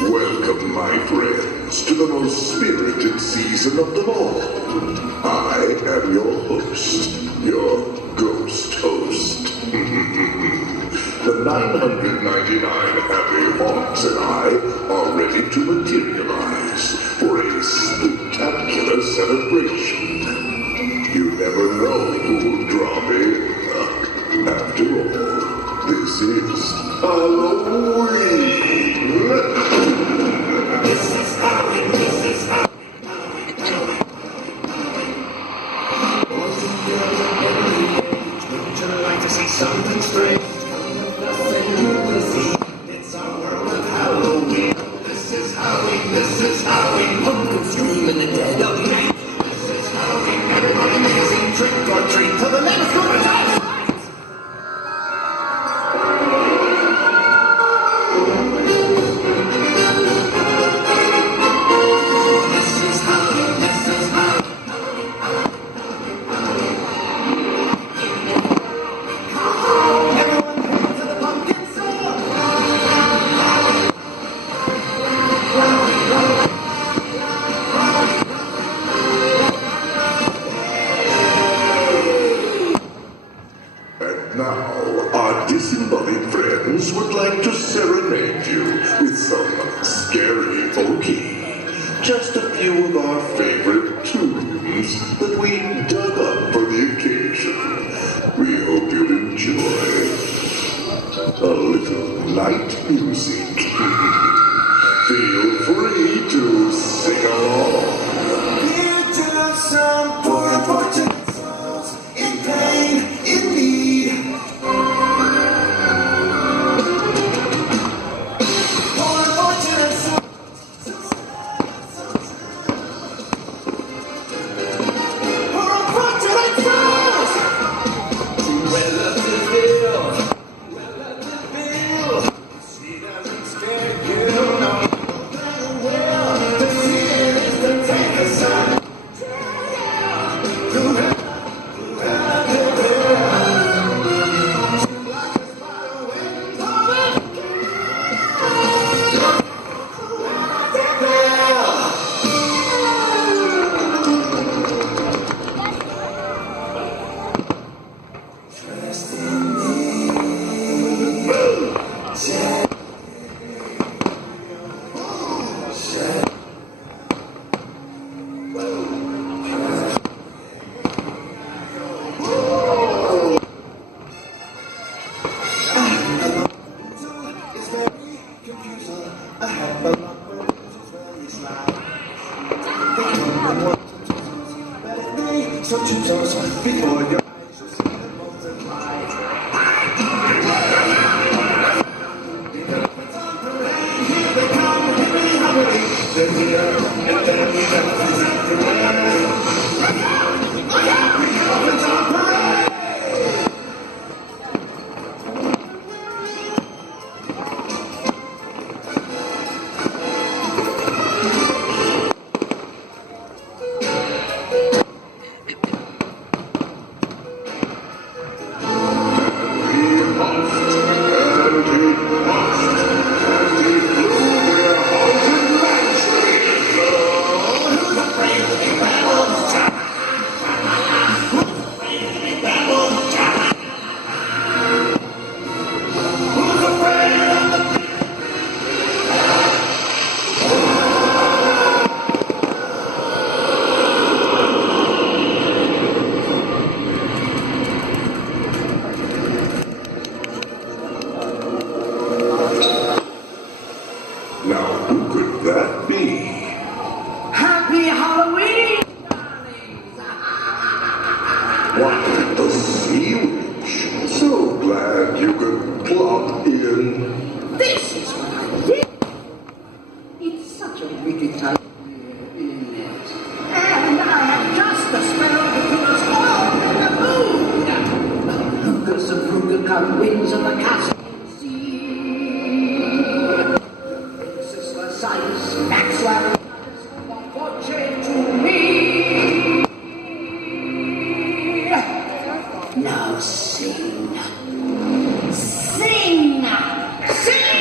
Welcome, my friends, to the most spirited season of them all. I am your host, your ghost host. The 999 happy hawks and I are ready to materialize for a spectacular celebration. You never know who will drop in. After all, this is Halloween. This is Halloween. This is Halloween. Boys and girls of every age, wouldn't you like to see something strange? Nothing you will see. It's our world of Halloween. This is Halloween. This is Halloween. Pumpkins scream in the dead of night. This is Halloween. Everybody make a scene, trick or treat till the next one is out. Now, our disembodied friends would like to serenade you with some scary folky. Just a few of our favorite tunes that we dug up for the occasion. We hope you'll enjoy a little night music. Feel free to sing along. Here to some poor unfortunate souls in pain, in need. So choose us before your eyes will see them multiply. Here they come, they're here, and then we have to children. This is what I did. It's such a wicked time, isn't it? And I have just the spell to put us all in the mood. Lucas and Fruga come winds of the castle. Sister Silas, Maxwell, fortune to me. Now sing. Sing! Sing!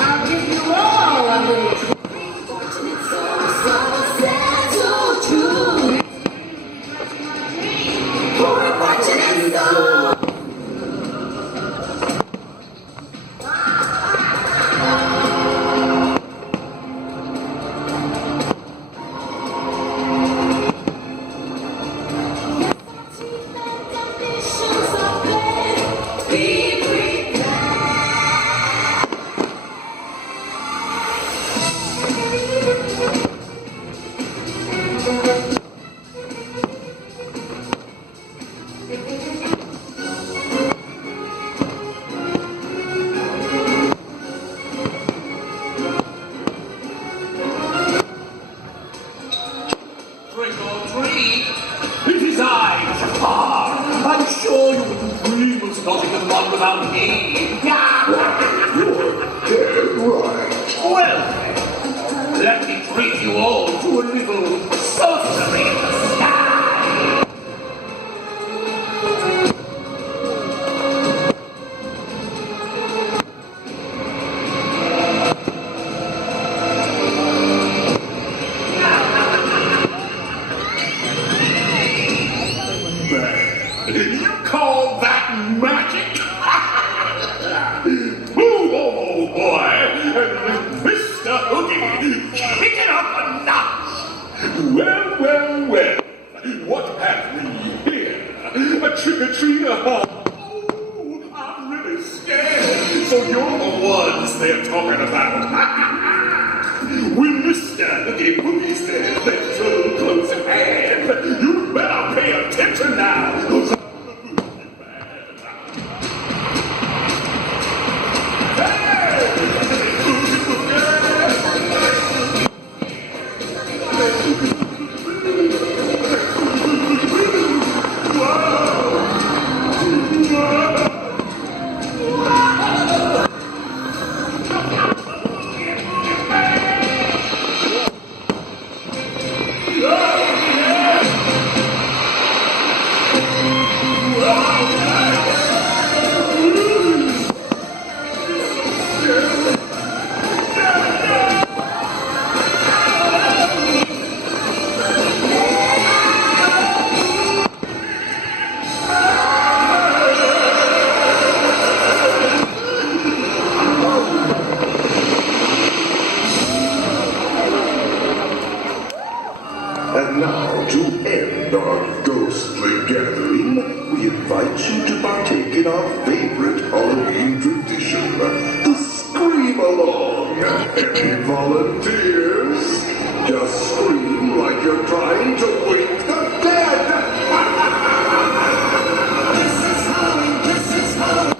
I'll give you all a little. Trick or treat! It is I, Jafar! I'm sure you wouldn't dream of starting the fun without me! Why, you're dead right. Well then, let me treat you all to a little sorcery in the sky! You call that magic? Oh boy! Mr. Hoogie, kick it up a notch! Well, what have we here? A trick-or-treater, huh? Oh, I'm really scared. So you're the ones they're talking about. When Mr. Hoogie Boogie says that trouble close at hand, you better pay attention now. 'Cause And now, to end our ghostly gathering, we invite you to partake in our favorite Halloween tradition, the Scream Along. Any volunteers? Just scream like you're trying to wake the dead! This is Halloween, this is Halloween!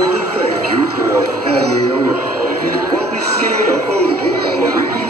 for the faint.